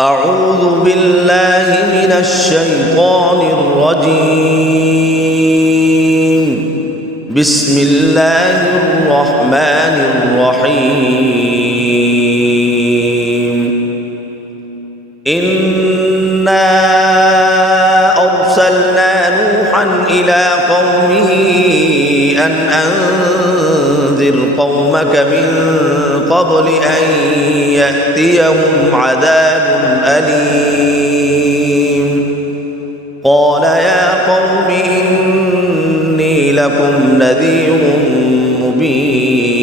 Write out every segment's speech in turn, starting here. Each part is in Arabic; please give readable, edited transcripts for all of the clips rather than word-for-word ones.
أعوذ بالله من الشيطان الرجيم. بسم الله الرحمن الرحيم. إنا أرسلنا نوحا إلى قومه أن أنذر قومك من قبل أن يأتيهم عذاب أليم. قال يا قوم إني لكم نذير مبين.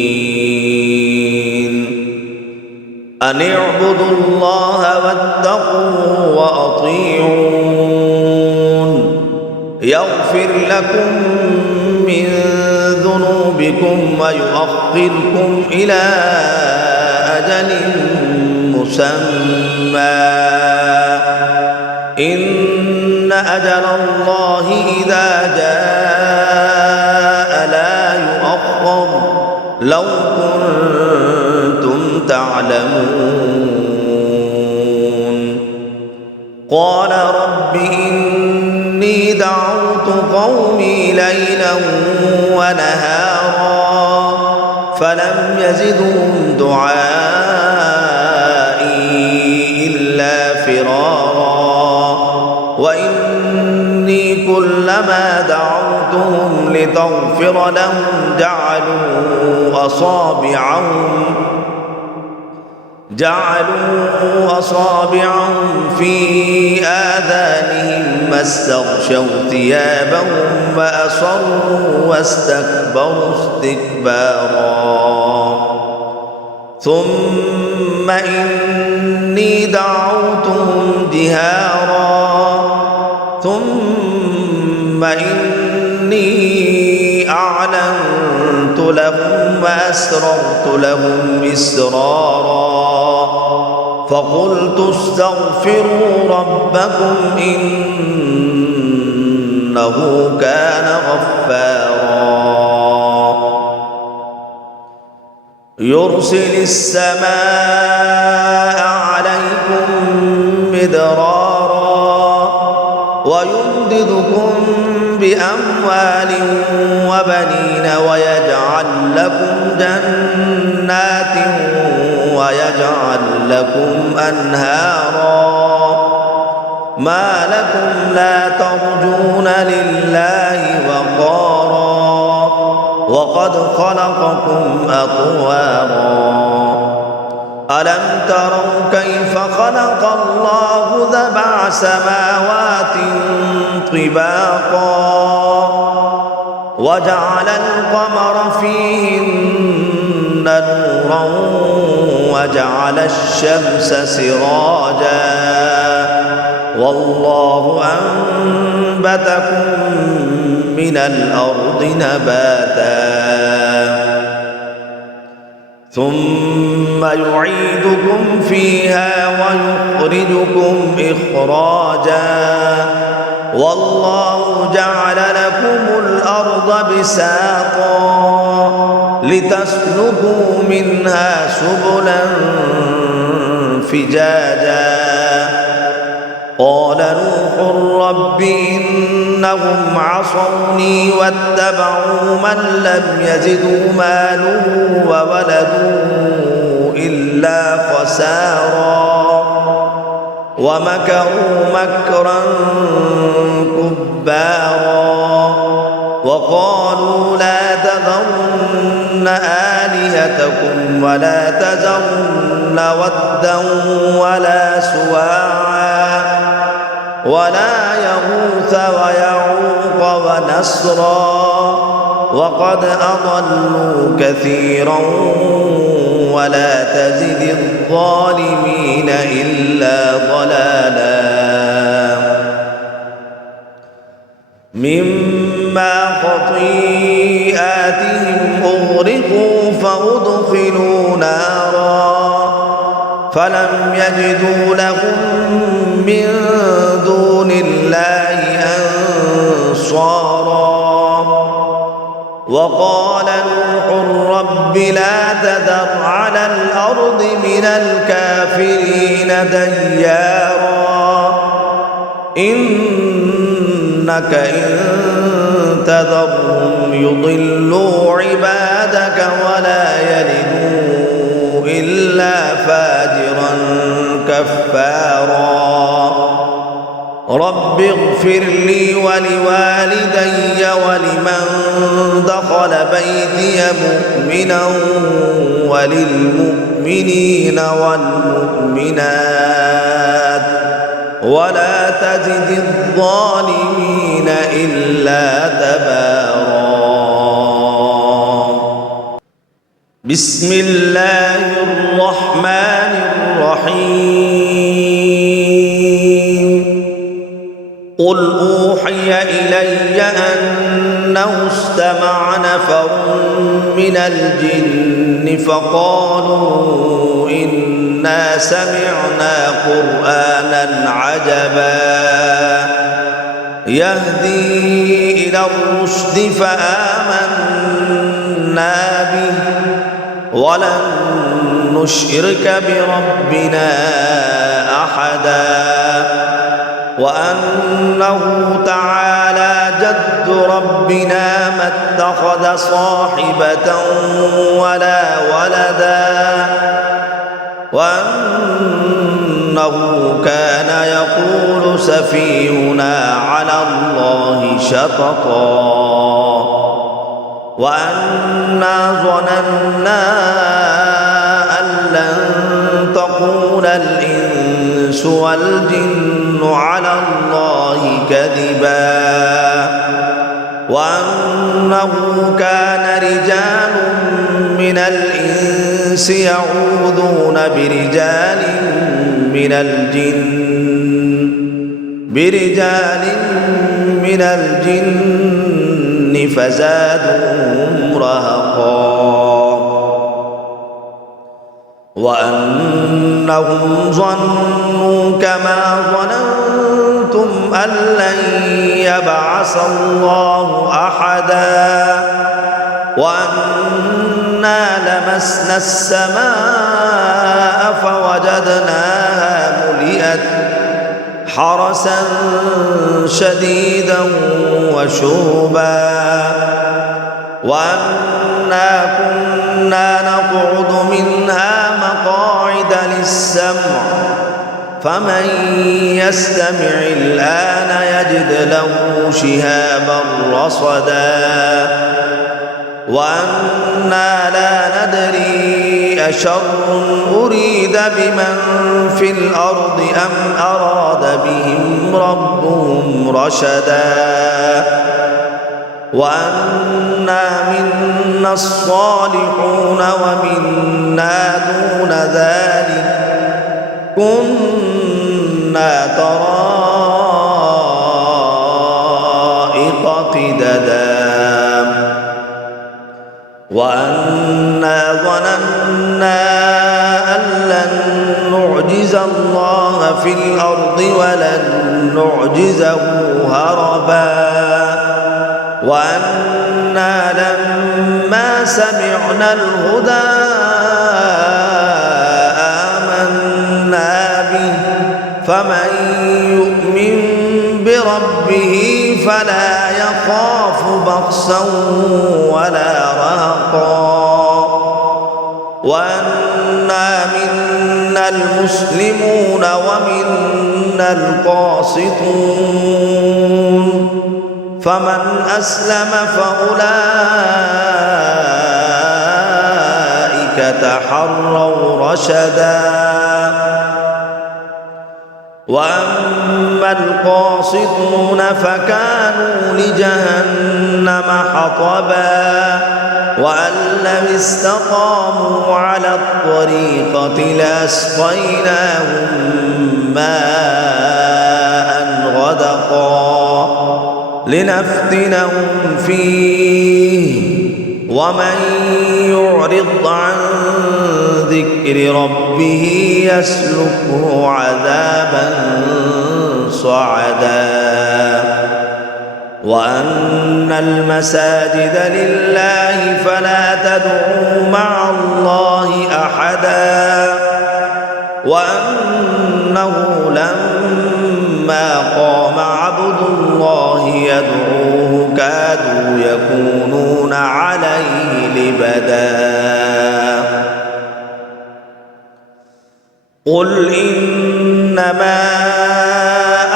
أن اعبدوا الله واتقوه وأطيعون يغفر لكم من ذنوبكم ويؤخركم إلى أجل مسمى إن أجل الله إذا جاء لا يؤخر لو كنتم تعلمون. قال رب إني دعوت قومي ليلا ونهارا فلم يزدهم دعائي إلا فرارا. وإني كلما دعوتهم لتغفر لهم جعلوا أصابعهم في آذانهم واستغشوا ثيابهم وأصروا واستكبروا استكبارا. ثم إني دعوتهم جهارا ثم إني أعلنت لهم وأسررت لهم إسرارا. فقلت استغفروا ربكم إنه كان غفارا يرسل السماء عليكم مدرارا ويمددكم بأموال وبنين ويجعل لكم جنات ويجعل لكم أنهارا. ما لكم لا ترجون لله وقارا وقد خلقكم أطوارا. ألم تروا كيف خلق الله 7 سماوات طباقا وجعل القمر فيهن نورا وجعل الشمس سراجا والله أنبتكم من الأرض نباتا ثم يعيدكم فيها ويخرجكم إخراجا والله جعل لكم الأرض بساطا لتسلكوا منها سبلا فجاجا. قال نوح رب إنهم عصوني واتبعوا من لم يزدوا ماله وولده إلا خسارا ومكروا مكرا كبارا وقالوا لا تذرن آلهتكم ولا تذرن ودا ولا سواعا ولا يغوث ويعوق ونسرا وقد أضلوا كثيرا ولا تزد الظالمين إلا ضلالا. مما خطيئاتهم أغرقوا فأدخلوا نارا فلم يجدوا لهم من دون الله أنصارا. وقال نوح رب لا تذر على الأرض من الكافرين الكافرين ديارا إنك إن تذرهم يضلوا عبادك ولا يلدوا إلا فاجرا كفارا رب اغفر لي ولوالدي ولمن دخل بيتي مؤمنا وللمؤمنين والمؤمنات ولا تزد الظالمين إلا تبارا. بسم الله الرحمن الرحيم قل أوحي إلي أنه استمع نفر من الجن فقالوا إنا سمعنا قرآنا عجبا يهدي إلى الرشد فآمنا به ولن نشرك بربنا أحدا وأنه تعالى جد ربنا ما اتخذ صاحبة ولا ولدا وأنه كان يقول سفيهنا على الله شططا وأنا ظننا أن لن تقول الإنس والجن على الله كذبا وأنه كان رجال من الإنس يعوذون برجال من الجن فزادوهم رهقا وأنهم ظنوا كما ظننتم أن لن يبعث الله أحدا وأنا لمسنا السماء فوجدناها ملئت حرسا شديدا وشهبا وأنا كنا نقعد منها مقاعد للسمع فمن يستمع الآن يجد له شهابا رصدا وأنا لا ندري أشر أريد بمن في الأرض أم أراد بهم ربهم رشدا وأنا منا الصالحون ومنا دون ذلك كنا طرائق قددا وأنا ظننا أن لن نعجز الله في الأرض ولن نعجزه هربا وأنا لما سمعنا الهدى آمنا به فمن يؤمن بربه فلا يخاف بخسا ولا رهقا وأنا منا المسلمون ومنا القاسطون فمن أسلم فأولئك تحروا رشدا وأما القاسطون فكانوا لجهنم حطبا وأن لم استقاموا على الطريقة لأسقيناهم ماء غدقا لنفتنهم فيه ومن يعرض عن ذكر ربه يسلكه عذابا صعدا وأن المساجد لله فلا تدعوا مع الله أحدا وأن أنه لما قام عبد الله يدعوه كادوا يكونون عليه لبدا قل إنما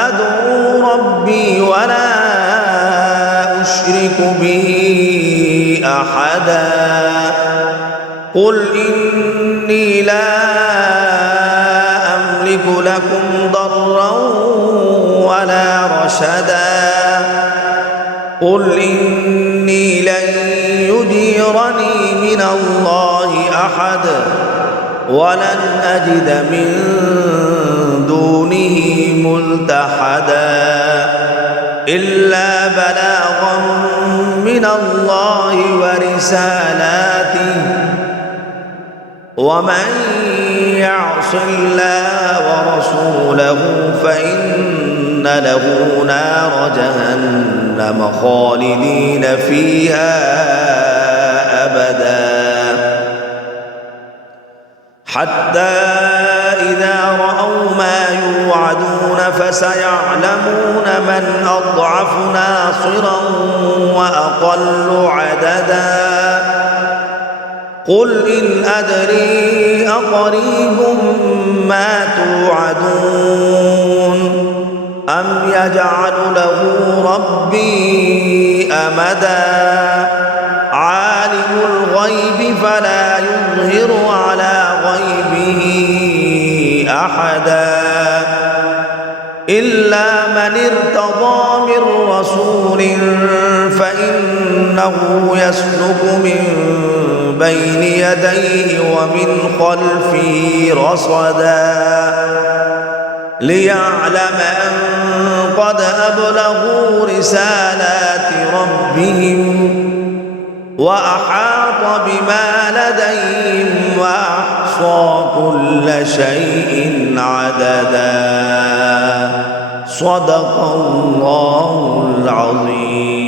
أدعو ربي ولا أشرك به أحدا قل إني لا أملك لكم ضرا ولا رشدا قل إني لن يجيرني من الله أحد ولن أجد من دونه ملتحدا إلا بلاغا من الله ورسالاته ومن يعص الله ورسوله فإن له نار جهنم خالدين فيها أبدا حتى إذا رأوا ما يوعدون فسيعلمون من أضعف ناصرا وأقل عددا قل إن أدري أقريب ما توعدون أم يجعل له ربي أمدا عالم الغيب فلا يظهر على غيبه أحدا إلا من ارتضى من رسول فإنه يسلك من بين يديه ومن خلفه رصدا ليعلم أن قد أبلغوا رسالات ربهم وأحاط بما لديهم وأحصى كل شيء عددا صدق الله العظيم.